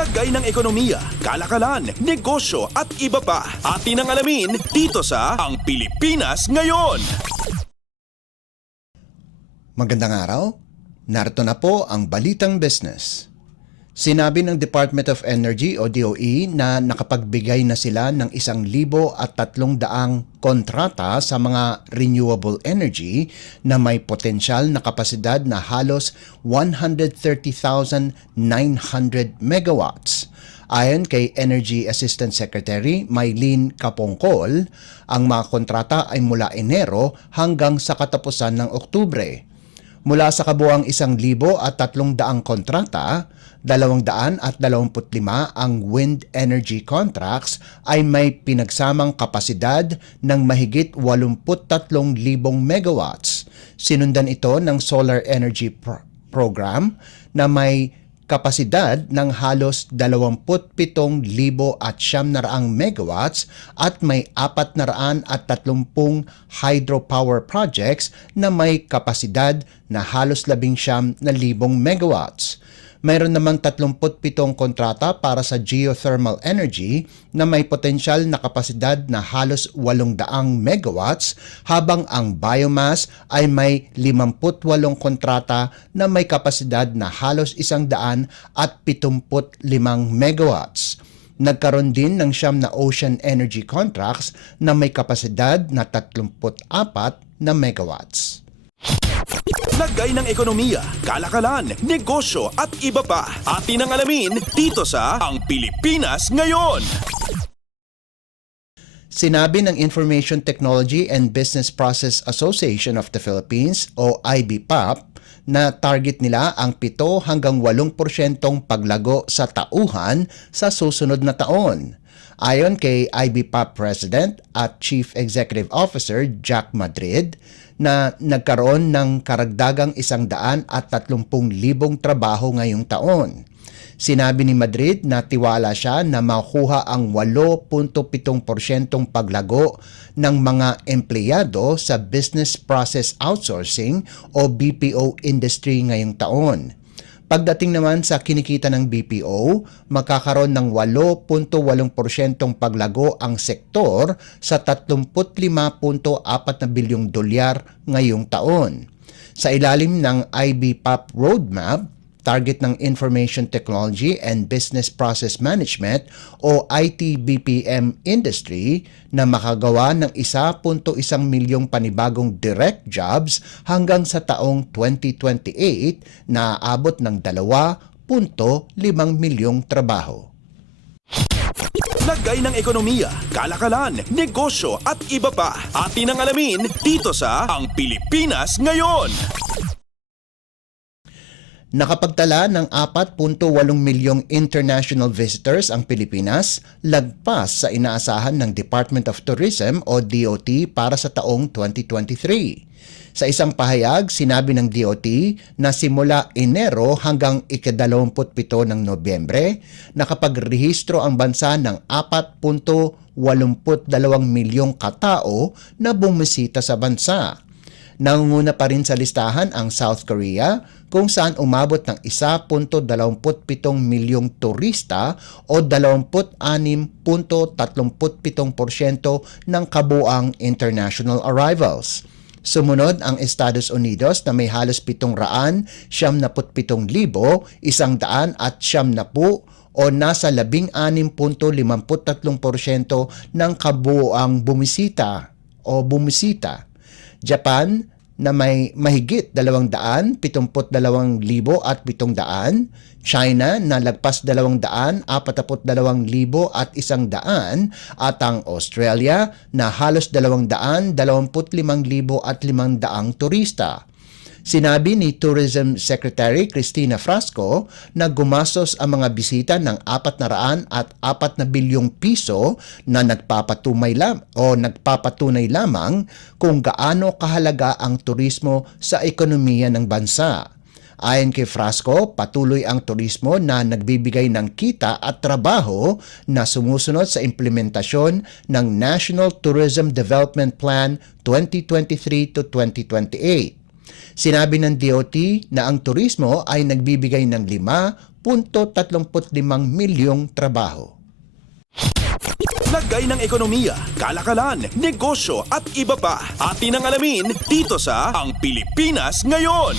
Lagay ng ekonomiya, kalakalan, negosyo at iba pa. Atin ang alamin dito sa Ang Pilipinas Ngayon. Magandang araw. Narito na po ang Balitang Business. Sinabi ng Department of Energy o DOE na nakapagbigay na sila ng 1,300 kontrata sa mga renewable energy na may potensyal na kapasidad na halos 130,900 megawatts. Ayon kay Energy Assistant Secretary Mylene Capongcol, ang mga kontrata ay mula Enero hanggang sa katapusan ng Oktubre. Mula sa kabuuang 1,300 kontrata, 225 ang wind energy contracts ay may pinagsamang kapasidad ng mahigit 83,000 megawatts. Sinundan ito ng solar energy program na may kapasidad ng halos 27,900 megawatts at may 430 hydropower projects na may kapasidad na halos 19,000 megawatts. Mayroon namang 37 kontrata para sa geothermal energy na may potensyal na kapasidad na halos 800 megawatts habang ang biomass ay may 58 kontrata na may kapasidad na halos 175 megawatts. Nagkaroon din ng 9 na ocean energy contracts na may kapasidad na 34 na megawatts. Lagay ng ekonomiya, kalakalan, negosyo at iba pa. Atin ang alamin dito sa Ang Pilipinas Ngayon. Sinabi ng Information Technology and Business Process Association of the Philippines o IBPAP na target nila ang 7 hanggang 8% paglago sa tauhan sa susunod na taon. Ayon kay IBPAP President at Chief Executive Officer Jack Madrid, na nagkaroon ng karagdagang 130,000 trabaho ngayong taon. Sinabi ni Madrid na tiwala siya na makuha ang 8.7% paglago ng mga empleyado sa Business Process Outsourcing o BPO industry ngayong taon. Pagdating naman sa kinikita ng BPO, magkakaroon ng 8.8% paglago ang sektor sa 35.4 na bilyong dolyar ngayong taon. Sa ilalim ng IBPAP Roadmap, target ng Information Technology and Business Process Management o IT-BPM industry na makagawa ng 1.1 milyong panibagong direct jobs hanggang sa taong 2028 na aabot ng 2.5 milyong trabaho. Lagay ng ekonomiya, kalakalan, negosyo at iba pa. Atin ang alamin dito sa Ang Pilipinas Ngayon. Nakapagtala ng 4.8 milyong international visitors ang Pilipinas, lagpas sa inaasahan ng Department of Tourism o DOT para sa taong 2023. Sa isang pahayag, sinabi ng DOT na simula Enero hanggang ika-27 ng Nobyembre, nakapagrehistro ang bansa ng 4.82 milyong katao na bumisita sa bansa. Nangunguna pa rin sa listahan ang South Korea kung saan umabot ng 1.27 milyong turista o 26.37% ng kabuang international arrivals. Sumunod ang Estados Unidos na may halos 777,170 o nasa 16.53% ng kabuang bumisita. Japan na may mahigit 272,700, China na lagpas 242,100 at ang Australia na halos 225,500 turista. Sinabi ni Tourism Secretary Cristina Frasco na gumastos ang mga bisita ng 404 na bilyong piso na nagpapatunay lamang kung gaano kahalaga ang turismo sa ekonomiya ng bansa. Ayon kay Frasco, patuloy ang turismo na nagbibigay ng kita at trabaho na sumusunod sa implementasyon ng National Tourism Development Plan 2023 to 2028. Sinabi ng DOT na ang turismo ay nagbibigay ng 1.35 milyong trabaho. Lagay ng ekonomiya, kalakalan, negosyo at iba pa. Atin ang alamin dito sa Ang Pilipinas Ngayon.